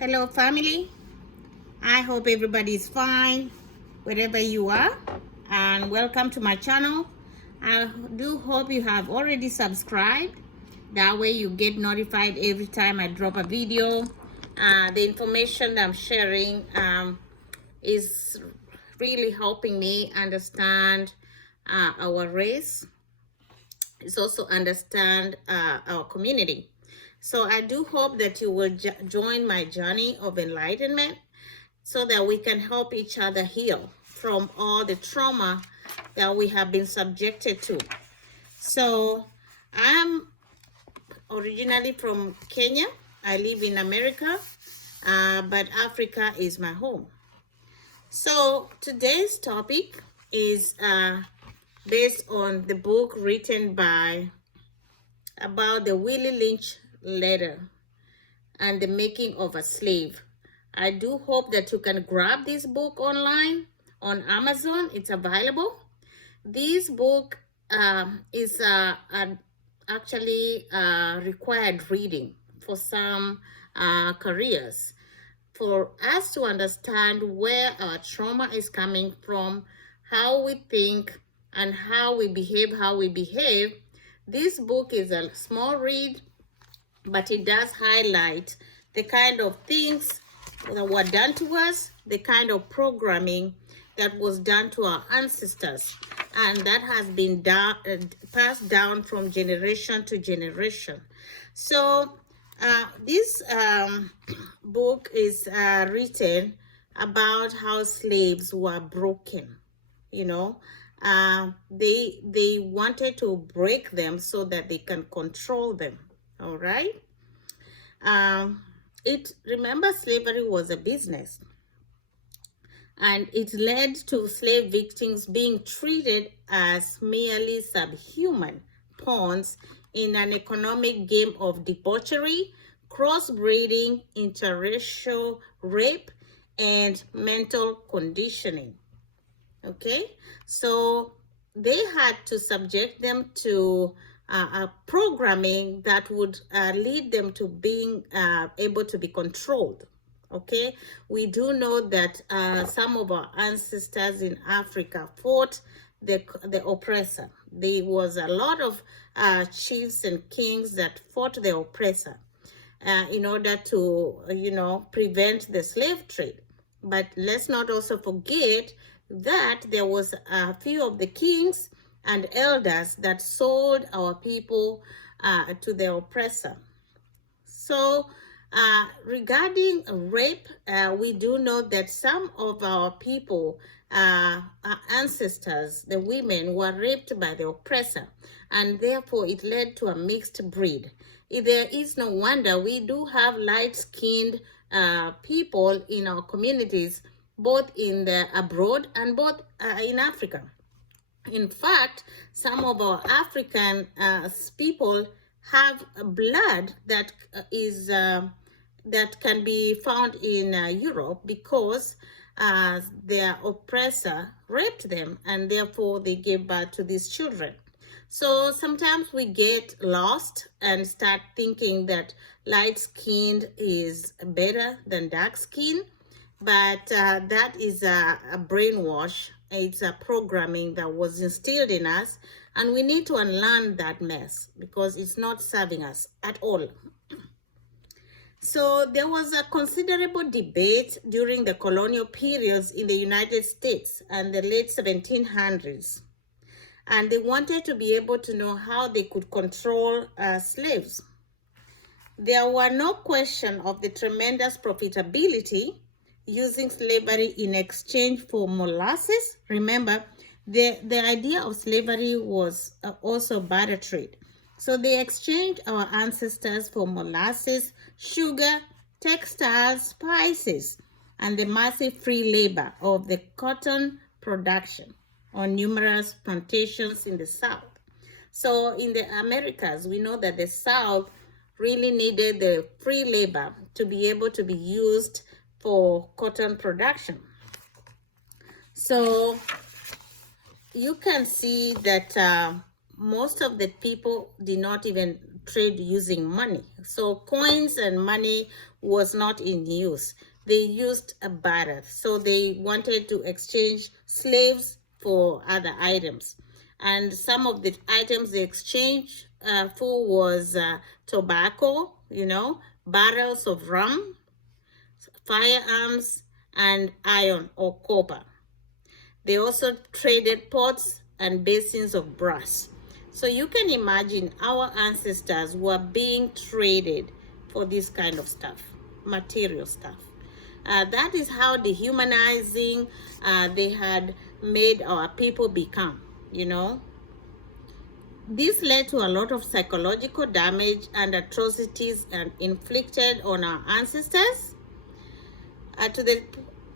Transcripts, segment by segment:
Hello family, I hope everybody is fine wherever you are, and welcome to my channel. I do hope you have already subscribed. That way you get notified every time I drop a video. The information I'm sharing is really helping me understand our race. It's also understand our community. So I do hope that you will join my journey of enlightenment so that we can help each other heal from all the trauma that we have been subjected to. So I'm originally from Kenya. I live in America, but Africa is my home. So today's topic is based on the book written about the Willie Lynch letter and the making of a slave. I do hope that you can grab this book online on Amazon. It's available. This book is actually required reading for some careers, for us to understand where our trauma is coming from, how we think, and how we behave. This book is a small read, but it does highlight the kind of things that were done to us, the kind of programming that was done to our ancestors, and that has been passed down from generation to generation. So this book is written about how slaves were broken. You know, they wanted to break them so that they can control them. All right. Remember, slavery was a business, and it led to slave victims being treated as merely subhuman pawns in an economic game of debauchery, crossbreeding, interracial rape, and mental conditioning. Okay, so they had to subject them to programming that would lead them to being able to be controlled. Okay, we do know that some of our ancestors in Africa fought the oppressor. There was a lot of chiefs and kings that fought the oppressor in order to, prevent the slave trade. But let's not also forget that there was a few of the kings and elders that sold our people to the oppressor. So regarding rape, we do know that some of our people, our ancestors, the women, were raped by the oppressor, and therefore it led to a mixed breed. There is no wonder we do have light-skinned people in our communities, both in the abroad and both in Africa. In fact, some of our African people have blood that that can be found in Europe because their oppressor raped them, and therefore they gave birth to these children. So sometimes we get lost and start thinking that light-skinned is better than dark-skinned, but that is a brainwash. It's a programming that was instilled in us, and we need to unlearn that mess because it's not serving us at all. So there was a considerable debate during the colonial periods in the United States and the late 1700s. And they wanted to be able to know how they could control slaves. There were no question of the tremendous profitability using slavery in exchange for molasses. Remember, the idea of slavery was also barter trade. So they exchanged our ancestors for molasses, sugar, textiles, spices, and the massive free labor of the cotton production on numerous plantations in the South. So in the Americas, we know that the South really needed the free labor to be able to be used for cotton production. So you can see that most of the people did not even trade using money. So coins and money was not in use. They used a barter. So they wanted to exchange slaves for other items. And some of the items they exchanged for was tobacco, barrels of rum, firearms, and iron or copper. They also traded pots and basins of brass. So you can imagine our ancestors were being traded for this kind of stuff, material stuff. That is how dehumanizing they had made our people become, This led to a lot of psychological damage and atrocities inflicted on our ancestors. To the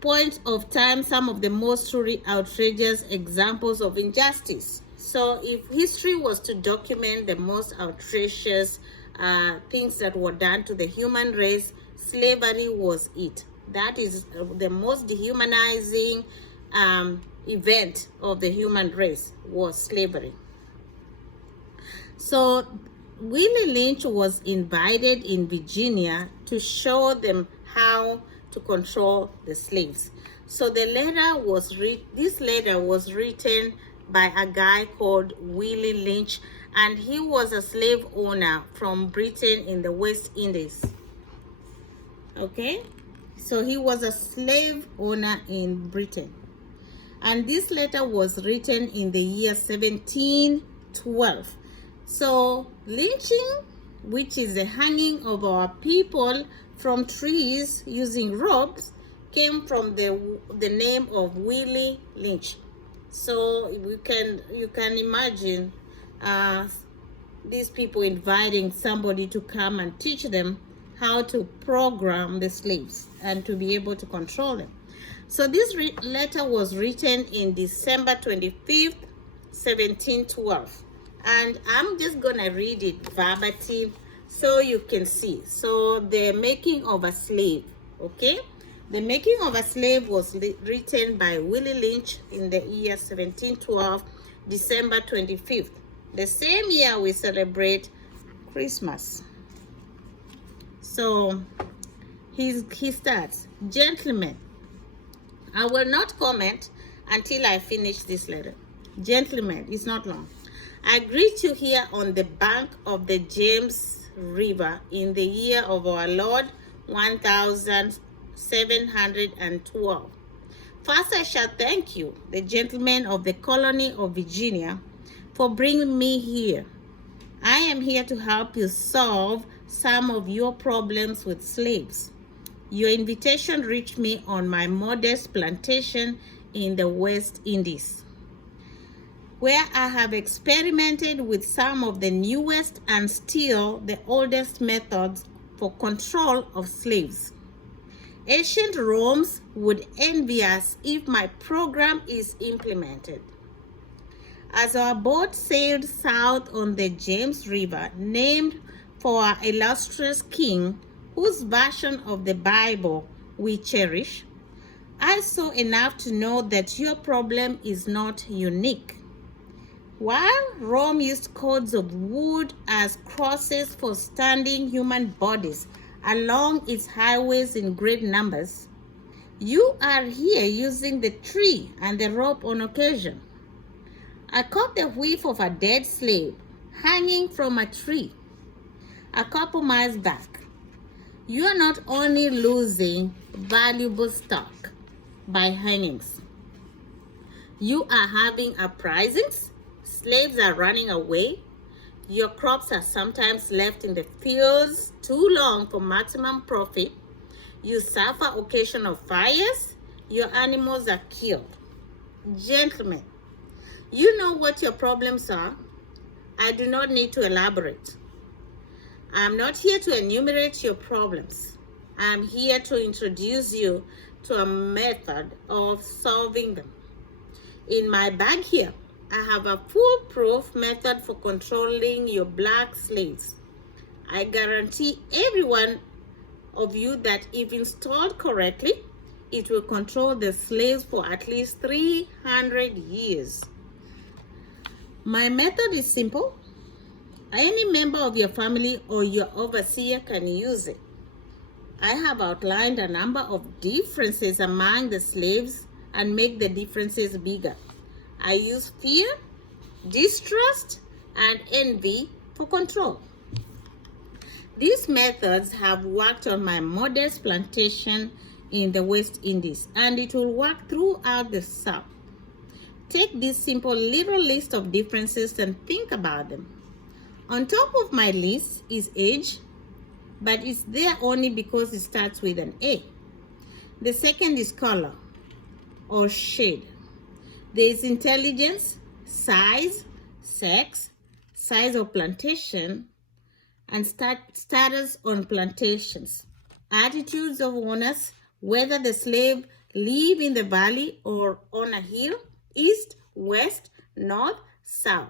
point of time, some of the most truly outrageous examples of injustice. So if history was to document the most outrageous things that were done to the human race, slavery was it. That is the most dehumanizing event of the human race, was slavery. So Willie Lynch was invited in Virginia to show them how to control the slaves. So this letter was written by a guy called Willie Lynch, and he was a slave owner from Britain in the West Indies. Okay, so he was a slave owner in Britain, and this letter was written in the year 1712. So lynching, which is the hanging of our people from trees using ropes, came from the name of Willie Lynch. So you can imagine these people inviting somebody to come and teach them how to program the slaves and to be able to control them. So this letter was written in December 25th, 1712. And I'm just going to read it verbatim so you can see. So the making of a slave, okay? The making of a slave was written by Willie Lynch in the year 1712, December 25th. The same year we celebrate Christmas. So he starts, "Gentlemen, I will not comment until I finish this letter. Gentlemen, it's not long. I greet you here on the bank of the James River in the year of our Lord 1712. First, I shall thank you, the gentlemen of the colony of Virginia, for bringing me here. I am here to help you solve some of your problems with slaves. Your invitation reached me on my modest plantation in the West Indies, where I have experimented with some of the newest and still the oldest methods for control of slaves. Ancient Romans would envy us if my program is implemented. As our boat sailed south on the James River, named for our illustrious king, whose version of the Bible we cherish, I saw enough to know that your problem is not unique. While Rome used cords of wood as crosses for standing human bodies along its highways in great numbers, you are here using the tree and the rope on occasion. I caught the whiff of a dead slave hanging from a tree a couple miles back. You are not only losing valuable stock by hangings, you are having uprisings. Slaves are running away. Your crops are sometimes left in the fields too long for maximum profit. You suffer occasional fires. Your animals are killed. Gentlemen, you know what your problems are. I do not need to elaborate. I am not here to enumerate your problems. I am here to introduce you to a method of solving them. In my bag here, I have a foolproof method for controlling your black slaves. I guarantee every one of you that if installed correctly, it will control the slaves for at least 300 years. My method is simple. Any member of your family or your overseer can use it. I have outlined a number of differences among the slaves and make the differences bigger. I use fear, distrust, and envy for control. These methods have worked on my modest plantation in the West Indies, and it will work throughout the South. Take this simple little list of differences and think about them. On top of my list is age, but it's there only because it starts with an A. The second is color or shade. There is intelligence, size, sex, size of plantation, and status on plantations, attitudes of owners, whether the slave live in the valley or on a hill, east, west, north, south,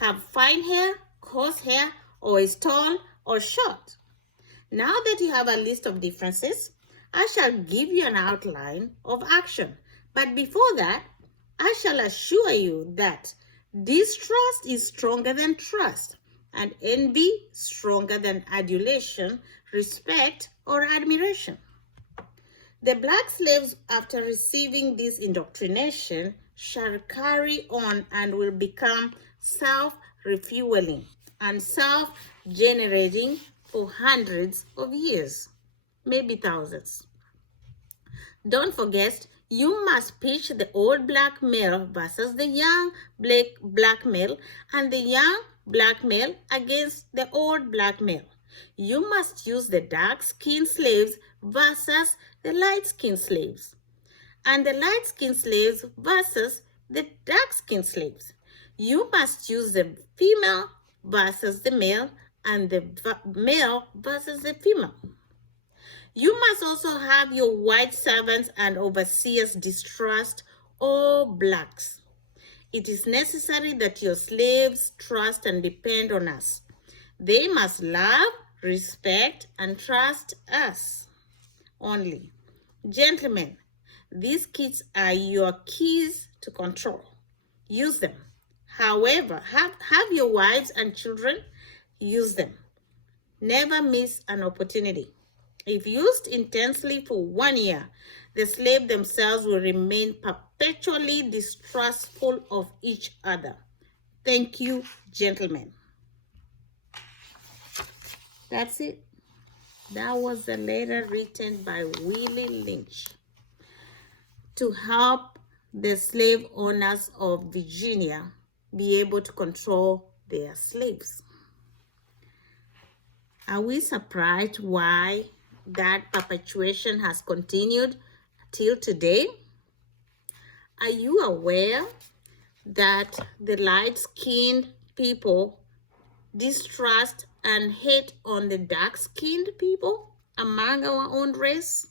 have fine hair, coarse hair, or is tall or short. Now that you have a list of differences, I shall give you an outline of action. But before that, I shall assure you that distrust is stronger than trust, and envy stronger than adulation, respect, or admiration. The black slaves, after receiving this indoctrination, shall carry on and will become self-refueling and self-generating for hundreds of years, maybe thousands. Don't forget, you must pitch the old black male versus the young black male and the young black male against the old black male. You must use the dark-skinned slaves versus the light-skinned slaves, and the light-skinned slaves versus the dark-skinned slaves. You must use the female versus the male and the male versus the female. You must also have your white servants and overseers distrust all blacks. It is necessary that your slaves trust and depend on us. They must love, respect, and trust us only. Gentlemen, these kids are your keys to control. Use them. However, have your wives and children use them. Never miss an opportunity. If used intensely for 1 year, the slaves themselves will remain perpetually distrustful of each other. Thank you, gentlemen. That's it. That was the letter written by Willie Lynch to help the slave owners of Virginia be able to control their slaves. Are we surprised why that perpetuation has continued till today? Are you aware that the light-skinned people distrust and hate on the dark-skinned people among our own race?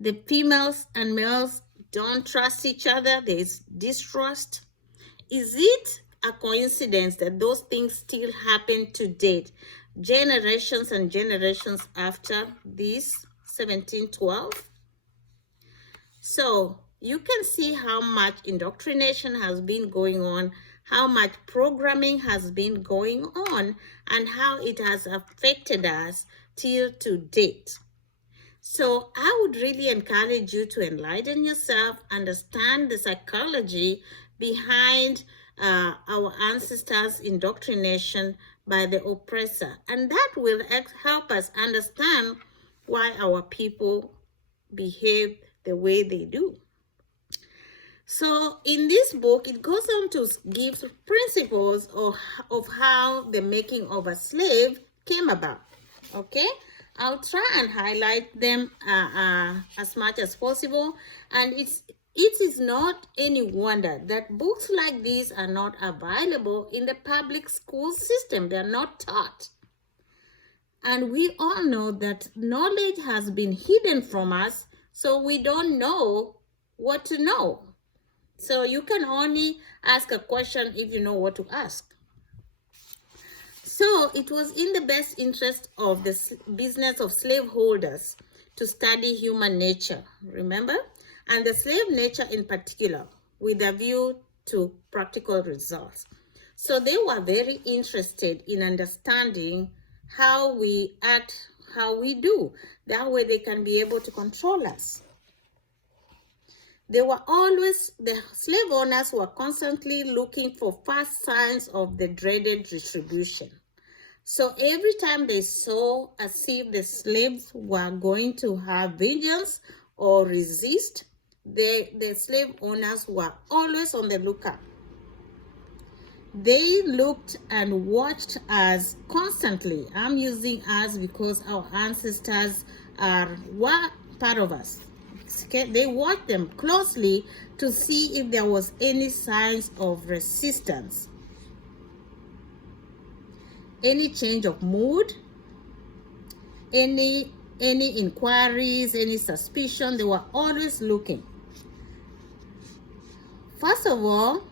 The females and males don't trust each other. There is distrust. Is it a coincidence that those things still happen to date, generations and generations after this 1712? So you can see how much indoctrination has been going on, how much programming has been going on, and how it has affected us till to date. So I would really encourage you to enlighten yourself, understand the psychology behind our ancestors' indoctrination by the oppressor. And that will help us understand why our people behave the way they do. So in this book, it goes on to give principles of how the making of a slave came about. Okay? I'll try and highlight them as much as possible. And it is not any wonder that books like these are not available in the public school system. They're not taught. And we all know that knowledge has been hidden from us, so we don't know what to know. So you can only ask a question if you know what to ask. So it was in the best interest of the business of slaveholders to study human nature, remember? And the slave nature in particular, with a view to practical results. So they were very interested in understanding how we act, how we do. That way they can be able to control us. The slave owners were constantly looking for fast signs of the dreaded retribution. So every time they saw as if the slaves were going to have vengeance or resist, the slave owners were always on the lookout. They looked and watched us constantly. I'm using us because our ancestors were part of us. Okay? They watched them closely to see if there was any signs of resistance, any change of mood, any inquiries, any suspicion. They were always looking. First of all,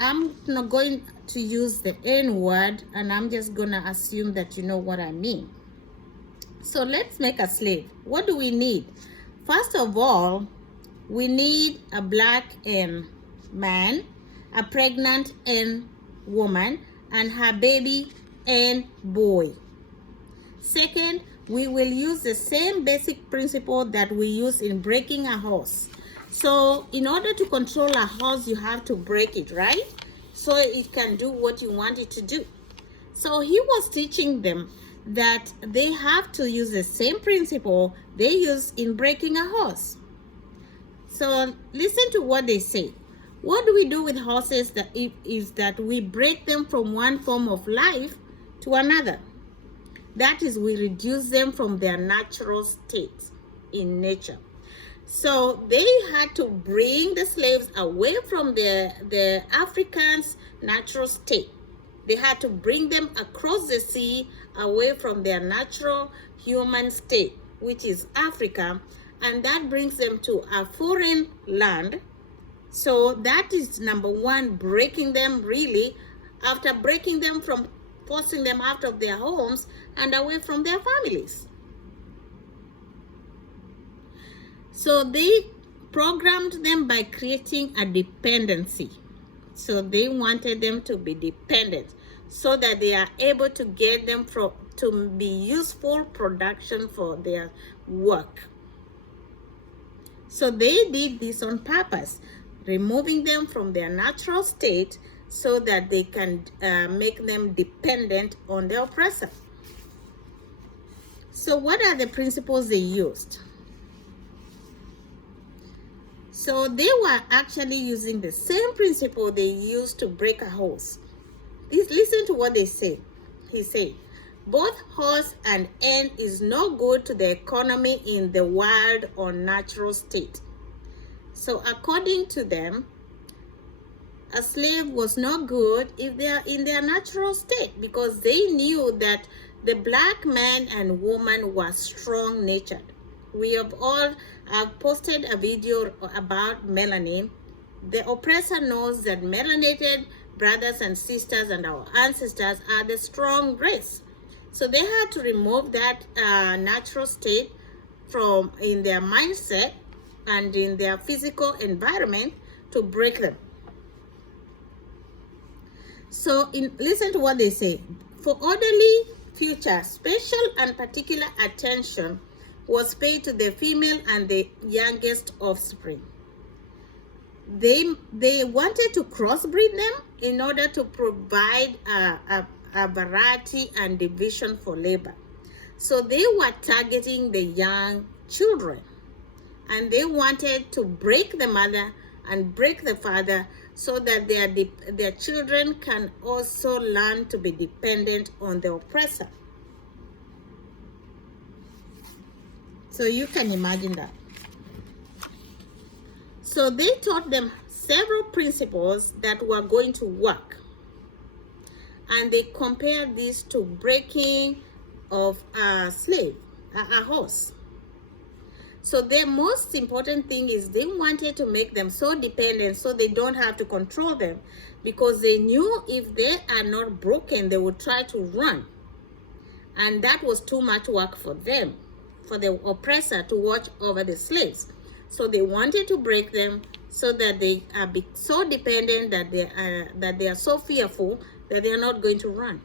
I'm not going to use the N word, and I'm just gonna assume that you know what I mean. So let's make a slave. What do we need? First of all, we need a black man, a pregnant woman, and her baby and boy. Second, we will use the same basic principle that we use in breaking a horse. So in order to control a horse, you have to break it, right? So it can do what you want it to do. So he was teaching them that they have to use the same principle they use in breaking a horse. So listen to what they say. What do we do with horses is that we break them from one form of life to another. That is, we reduce them from their natural state in nature. So they had to bring the slaves away from the Africans' natural state. They had to bring them across the sea away from their natural human state, which is Africa, and that brings them to a foreign land. So that is number one, breaking them really. After breaking them from forcing them out of their homes and away from their families. So they programmed them by creating a dependency. So they wanted them to be dependent so that they are able to get them to be useful production for their work. So they did this on purpose, removing them from their natural state so that they can make them dependent on the oppressor. So what are the principles they used? So they were actually using the same principle they used to break a horse. Listen to what they say. He said, both horse and hen is no good to the economy in the wild or natural state. So according to them, a slave was not good if they are in their natural state, because they knew that the black man and woman were strong-natured. We have all posted a video about melanin. The oppressor knows that melanated brothers and sisters and our ancestors are the strong race. So they had to remove that natural state from in their mindset and in their physical environment to break them. So listen to what they say. For orderly future, special and particular attention was paid to the female and the youngest offspring. They wanted to crossbreed them in order to provide a variety and division for labor. So they were targeting the young children, and they wanted to break the mother and break the father so that their children can also learn to be dependent on the oppressor. So you can imagine that. So they taught them several principles that were going to work. And they compared this to breaking of a slave, a horse. So the most important thing is they wanted to make them so dependent so they don't have to control them, because they knew if they are not broken, they would try to run. And that was too much work for them, for the oppressor to watch over the slaves. So they wanted to break them so that they are so dependent that they are so fearful that they are not going to run.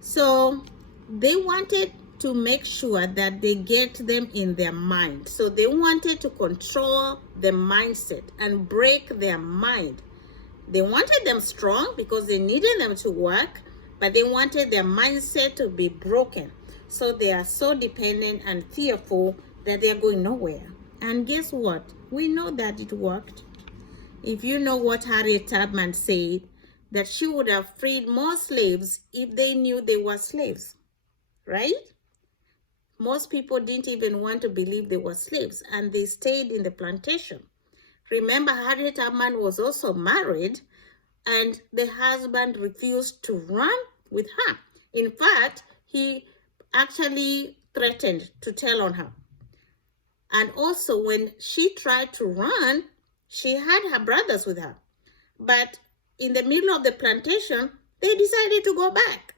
So they wanted to make sure that they get them in their mind. So they wanted to control the mindset and break their mind. They wanted them strong because they needed them to work, but they wanted their mindset to be broken. So they are so dependent and fearful that they are going nowhere. And guess what? We know that it worked. If you know what Harriet Tubman said, that she would have freed more slaves if they knew they were slaves, right? Most people didn't even want to believe they were slaves, and they stayed in the plantation. Remember, Harriet Tubman was also married, and the husband refused to run with her. In fact, he actually threatened to tell on her. And also, when she tried to run, she had her brothers with her. But in the middle of the plantation, they decided to go back.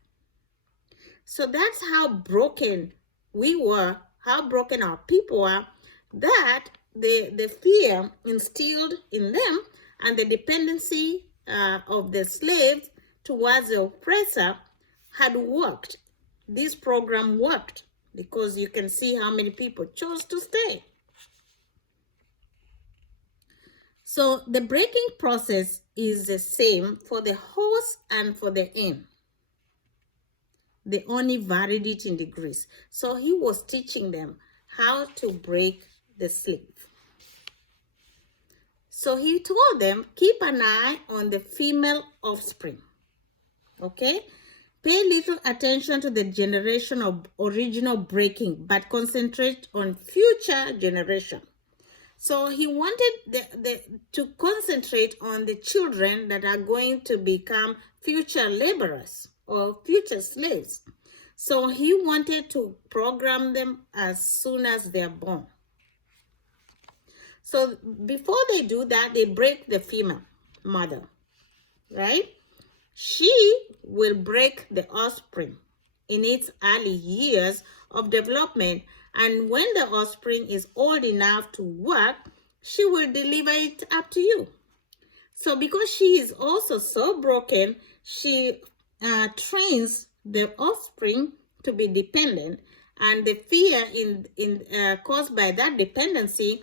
So that's how broken we were, how broken our people are, that the fear instilled in them and the dependency of the slaves towards the oppressor had worked. This program worked because you can see how many people chose to stay. So the breaking process is the same for the horse and for the inn. They only varied it in degrees. So he was teaching them how to break the slave. So he told them, keep an eye on the female offspring. Okay? Pay little attention to the generation of original breaking, but concentrate on future generation. So he wanted to concentrate on the children that are going to become future laborers or future slaves. So he wanted to program them as soon as they're born. So before they do that, they break the female mother, right? She will break the offspring in its early years of development, and when the offspring is old enough to work, she will deliver it up to you. So because she is also so broken, she trains the offspring to be dependent, and the fear caused by that dependency,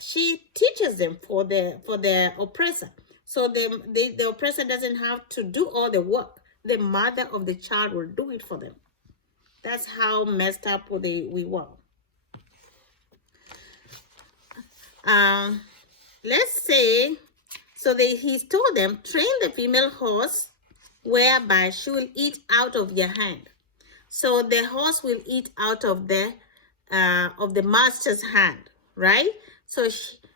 she teaches them for the oppressor. So the oppressor doesn't have to do all the work. The mother of the child will do it for them. That's how messed up we were. Let's say, so he's told them, train the female horse whereby she will eat out of your hand. So the horse will eat out of the master's hand, right? So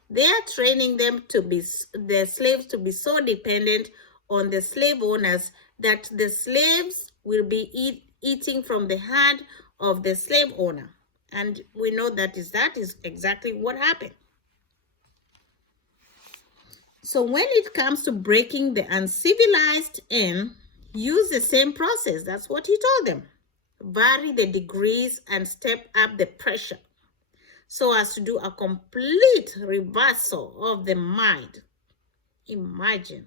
they are training them to be, the slaves to be so dependent on the slave owners that the slaves will be eating from the hand of the slave owner. And we know that is exactly what happened. So when it comes to breaking the uncivilized inn, use the same process. That's what he told them. Vary the degrees and step up the pressure so as to do a complete reversal of the mind. Imagine.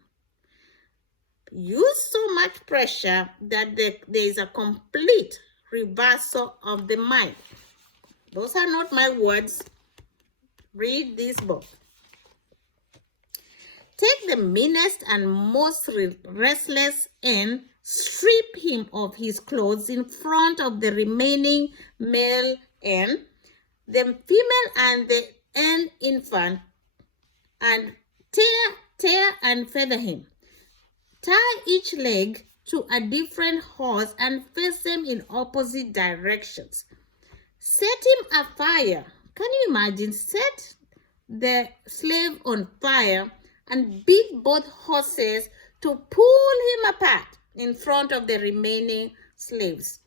Use so much pressure that there is a complete reversal of the mind. Those are not my words. Read this book. Take the meanest and most restless and strip him of his clothes in front of the remaining male and the female and the infant, and tear and feather him. Tie each leg to a different horse and face them in opposite directions. Set him afire. Can you imagine? Set the slave on fire and beat both horses to pull him apart in front of the remaining slaves.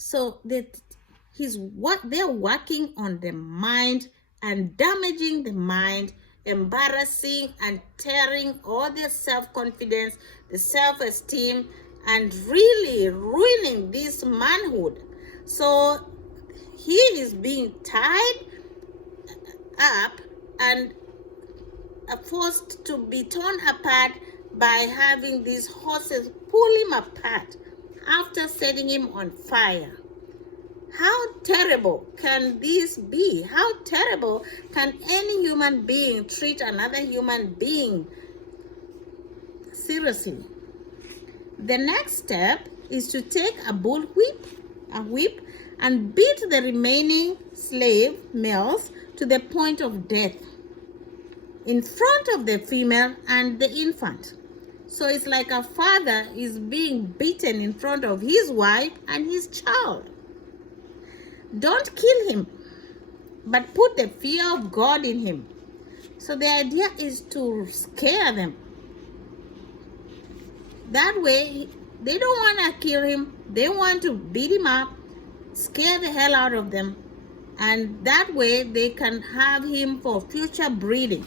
So they're working on the mind and damaging the mind, embarrassing and tearing all their self-confidence, the self-esteem, and really ruining this manhood. So he is being tied up and forced to be torn apart by having these horses pull him apart after setting him on fire. How terrible can this be? How terrible can any human being treat another human being? Seriously. The next step is to take a whip, and beat the remaining slave males to the point of death in front of the female and the infant. So it's like a father is being beaten in front of his wife and his child. Don't kill him, but put the fear of God in him. So the idea is to scare them. That way, they don't want to kill him. They want to beat him up, scare the hell out of them. And that way, they can have him for future breeding.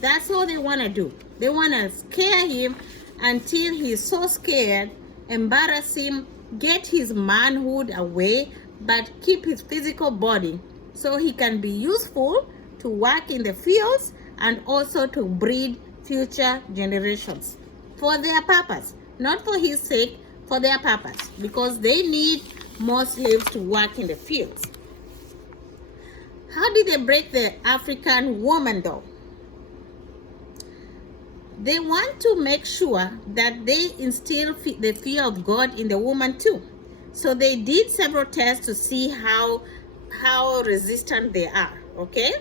That's all they want to do. They want to scare him until he's so scared, embarrass him, get his manhood away, but keep his physical body so he can be useful to work in the fields and also to breed future generations for their purpose, not for his sake, for their purpose, because they need more slaves to work in the fields. How did they break the African woman though? They want to make sure that they instill the fear of God in the woman too. So they did several tests to see how resistant they are, okay?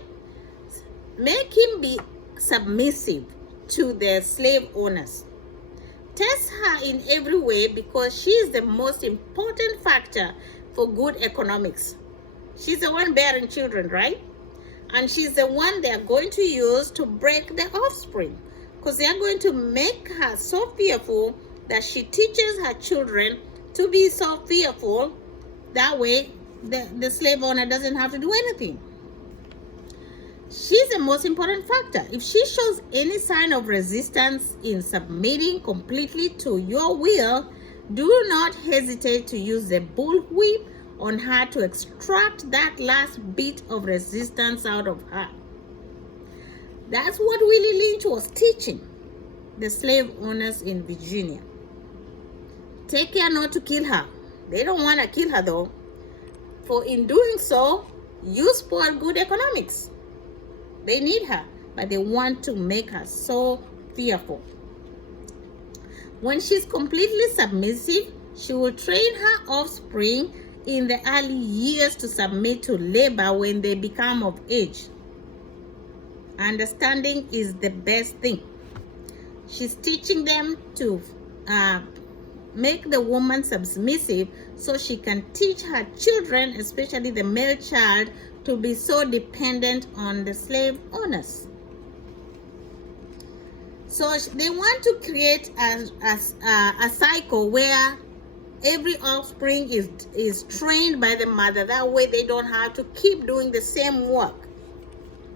Make him be submissive to the slave owners. Test her in every way because she is the most important factor for good economics. She's the one bearing children, right? And she's the one they are going to use to break the offspring, because they are going to make her so fearful that she teaches her children to be so fearful. That way, the slave owner doesn't have to do anything. She's the most important factor. If she shows any sign of resistance in submitting completely to your will, do not hesitate to use the bullwhip on her to extract that last bit of resistance out of her. That's what Willie Lynch was teaching the slave owners in Virginia. Take care not to kill her. They don't want to kill her though. For in doing so, you spoil good economics. They need her, but they want to make her so fearful. When she's completely submissive, she will train her offspring in the early years to submit to labor when they become of age. Understanding is the best thing. She's teaching them to make the woman submissive so she can teach her children, especially the male child, to be so dependent on the slave owners. So they want to create a cycle where every offspring is trained by the mother. That way they don't have to keep doing the same work.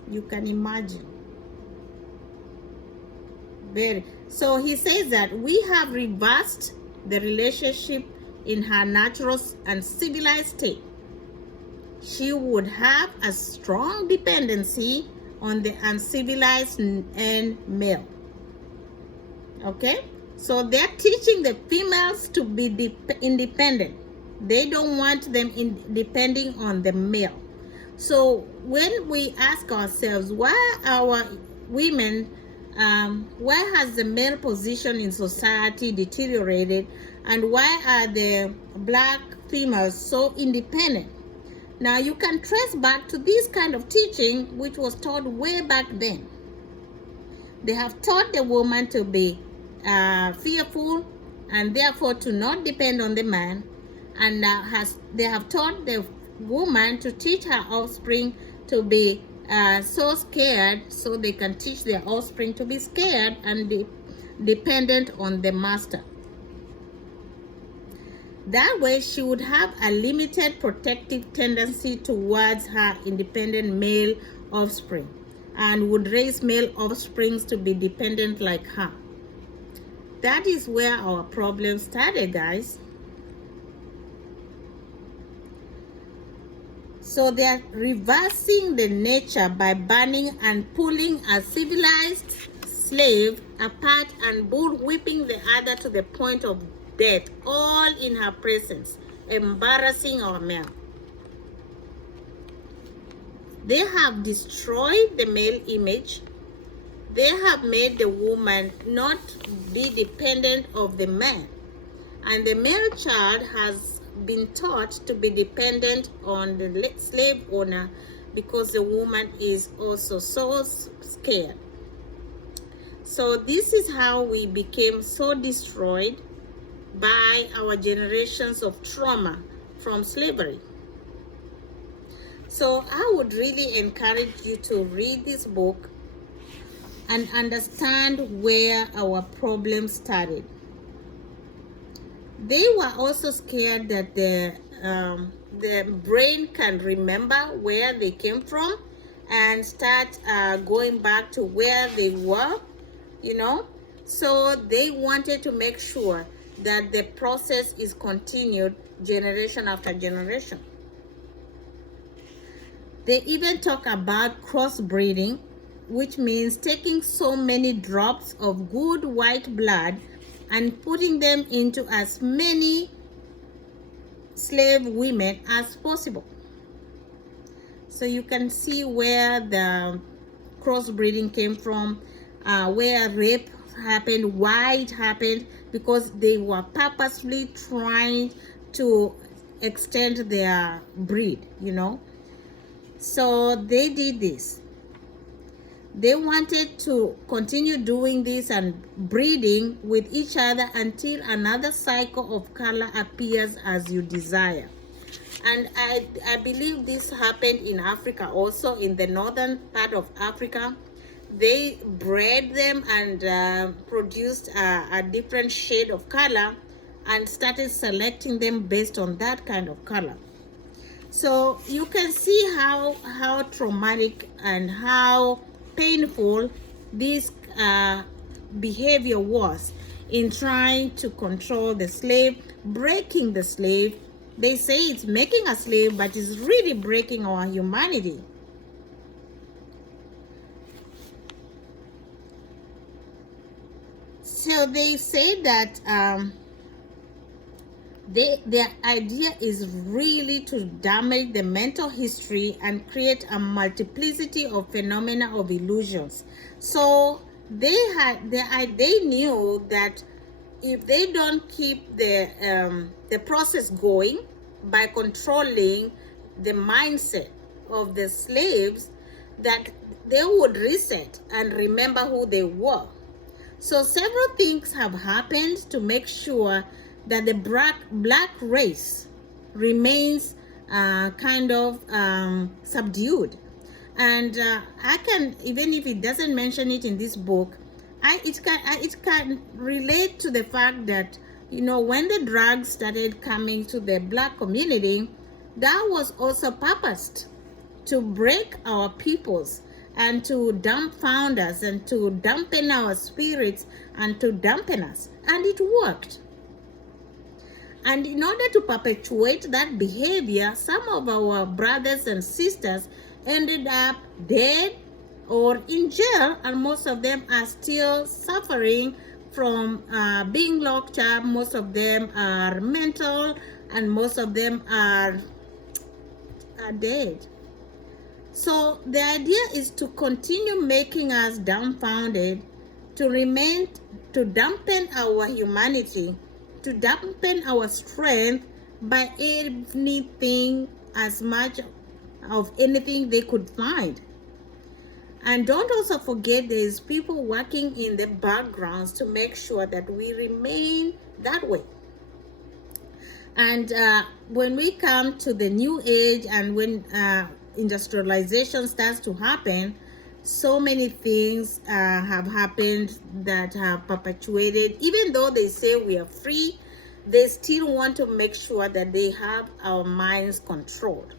You can imagine. So he says that we have reversed the relationship in her natural and civilized state. She would have a strong dependency on the uncivilized and male. Okay? So they're teaching the females to be independent. They don't want them depending on the male. So when we ask ourselves, why our women, why has the male position in society deteriorated, and why are the black females so independent? Now you can trace back to this kind of teaching which was taught way back then. They have taught the woman to be fearful and therefore to not depend on the man, and they have taught the woman to teach her offspring to be so scared, so they can teach their offspring to be scared and dependent on the master. That way she would have a limited protective tendency towards her independent male offspring and would raise male offsprings to be dependent like her. That is where our problem started, guys. So they are reversing the nature by banning and pulling a civilized slave apart and bull-whipping the other to the point of death, all in her presence, embarrassing our men. They have destroyed the male image. They have made the woman not be dependent of the man. And the male child has been taught to be dependent on the slave owner because the woman is also so scared. So this is how we became so destroyed by our generations of trauma from slavery. So I would really encourage you to read this book and understand where our problem started. They were also scared that the brain can remember where they came from and start going back to where they were, you know. So they wanted to make sure that the process is continued generation after generation. They even talk about crossbreeding, which means taking so many drops of good white blood and putting them into as many slave women as possible. So you can see where the crossbreeding came from, where rape happened, why it happened, because they were purposely trying to extend their breed, you know. So they did this. They wanted to continue doing this and breeding with each other until another cycle of color appears as you desire. And I believe this happened in Africa also, in the northern part of Africa. They bred them and produced a different shade of color and started selecting them based on that kind of color. So you can see how traumatic and how painful this behavior was in trying to control the slave, breaking the slave. They say it's making a slave, but it's really breaking our humanity. So they say that their idea is really to damage the mental history and create a multiplicity of phenomena of illusions. So they knew that if they don't keep the process going by controlling the mindset of the slaves, that they would reset and remember who they were. So several things have happened to make sure that the black race remains kind of subdued. And I can, even if it doesn't mention it in this book, it can relate to the fact that, you know, when the drugs started coming to the black community, that was also purposed to break our peoples and to dumbfound us and to dampen our spirits and to dampen us. And it worked. And in order to perpetuate that behavior, some of our brothers and sisters ended up dead or in jail, and most of them are still suffering from being locked up. Most of them are mental, and most of them are dead. So the idea is to continue making us dumbfounded, to dampen our humanity, to dampen our strength by anything, as much of anything they could find. And don't also forget there's people working in the backgrounds to make sure that we remain that way. And when we come to the new age and when industrialization starts to happen, so many things have happened that have perpetuated. Even though they say we are free, they still want to make sure that they have our minds controlled.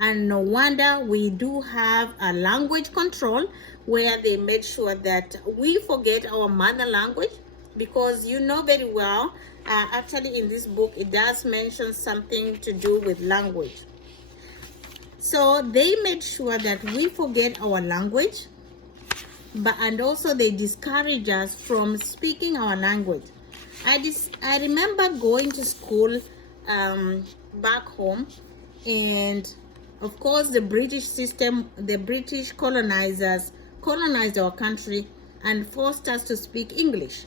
And no wonder we do have a language control, where they made sure that we forget our mother language, because you know very well, actually in this book, it does mention something to do with language. So they made sure that we forget our language, and also they discourage us from speaking our language. I remember going to school back home, and of course the British system, the British colonizers colonized our country and forced us to speak English.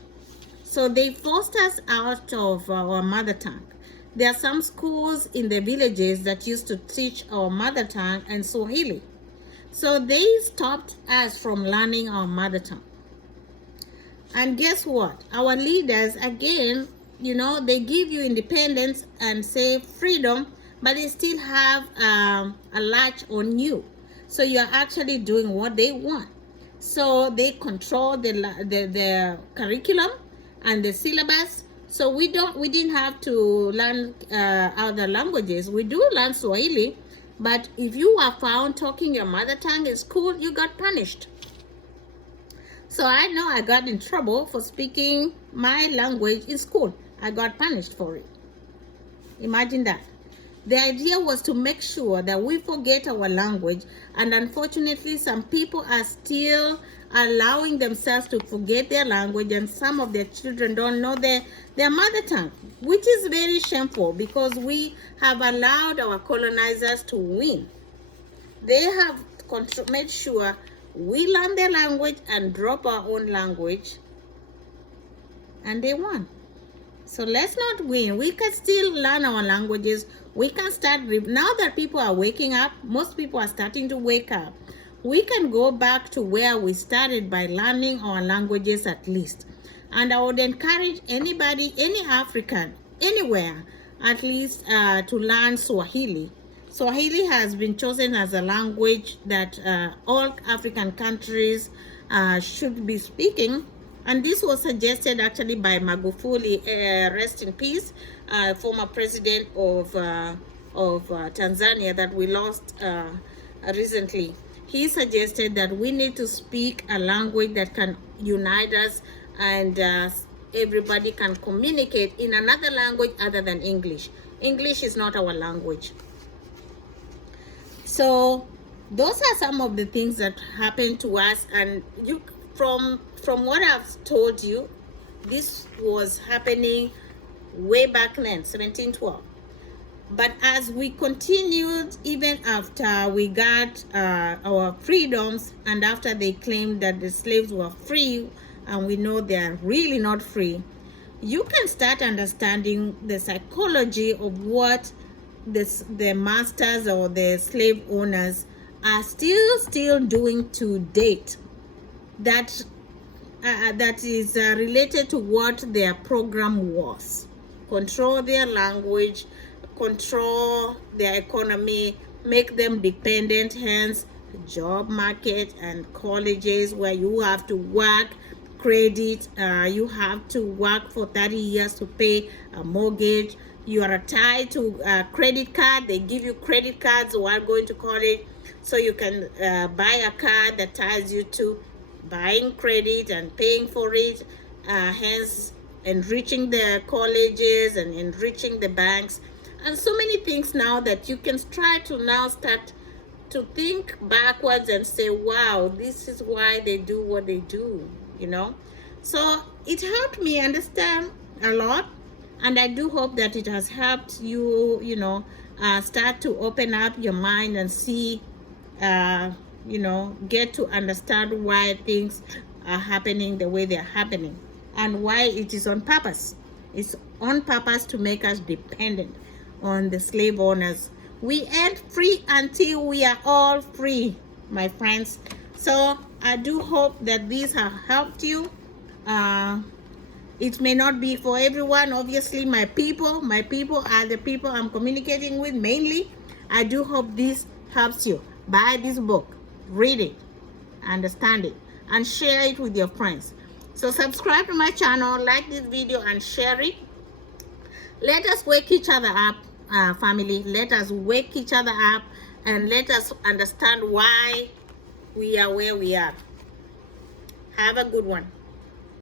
So they forced us out of our mother tongue. There are some schools in the villages that used to teach our mother tongue and Swahili. So they stopped us from learning our mother tongue. And guess what? Our leaders, again, they give you independence and say freedom, but they still have a latch on you. So you're actually doing what they want. So they control the curriculum and the syllabus. So we didn't have to learn other languages. We do learn Swahili, but if you are found talking your mother tongue in school, you got punished. So I know I got in trouble for speaking my language in school. I got punished for it. Imagine that. The idea was to make sure that we forget our language, and unfortunately some people are still allowing themselves to forget their language, and some of their children don't know their mother tongue, which is very shameful because we have allowed our colonizers to win. They have made sure we learn their language and drop our own language, and they won. So let's not win. We can still learn our languages. We can start, now that people are waking up, most people are starting to wake up. We can go back to where we started by learning our languages at least. And I would encourage anybody, any African, anywhere, at least to learn Swahili. Swahili has been chosen as a language that all African countries should be speaking. And this was suggested actually by Magufuli, rest in peace, former president of Tanzania that we lost recently. He suggested that we need to speak a language that can unite us, and everybody can communicate in another language other than English. English is not our language. So those are some of the things that happened to us, and from what I've told you, this was happening way back then, 1712. But as we continued, even after we got our freedoms, and after they claimed that the slaves were free, and we know they are really not free, you can start understanding the psychology of what the masters or the slave owners are still doing to date. That is related to what their program was. Control their language, control their economy, make them dependent, hence job market and colleges where you have to work, credit, you have to work for 30 years to pay a mortgage, you are tied to a credit card, they give you credit cards while going to college so you can buy a card that ties you to buying credit and paying for it, hence enriching the colleges and enriching the banks, and so many things now that you can try to now start to think backwards and say, wow, this is why they do what they do, So it helped me understand a lot, and I do hope that it has helped you, start to open up your mind and see, get to understand why things are happening the way they're happening, and why it is on purpose. It's on purpose to make us dependent on the slave owners. We ain't free until we are all free, my friends. So I do hope that these have helped you. It may not be for everyone. Obviously, my people are the people I'm communicating with mainly. I do hope this helps you. Buy this book, read it, understand it, and share it with your friends. So subscribe to my channel, like this video, and share it. Let us wake each other up, family. Let us wake each other up, and let us understand why we are where we are. Have a good one.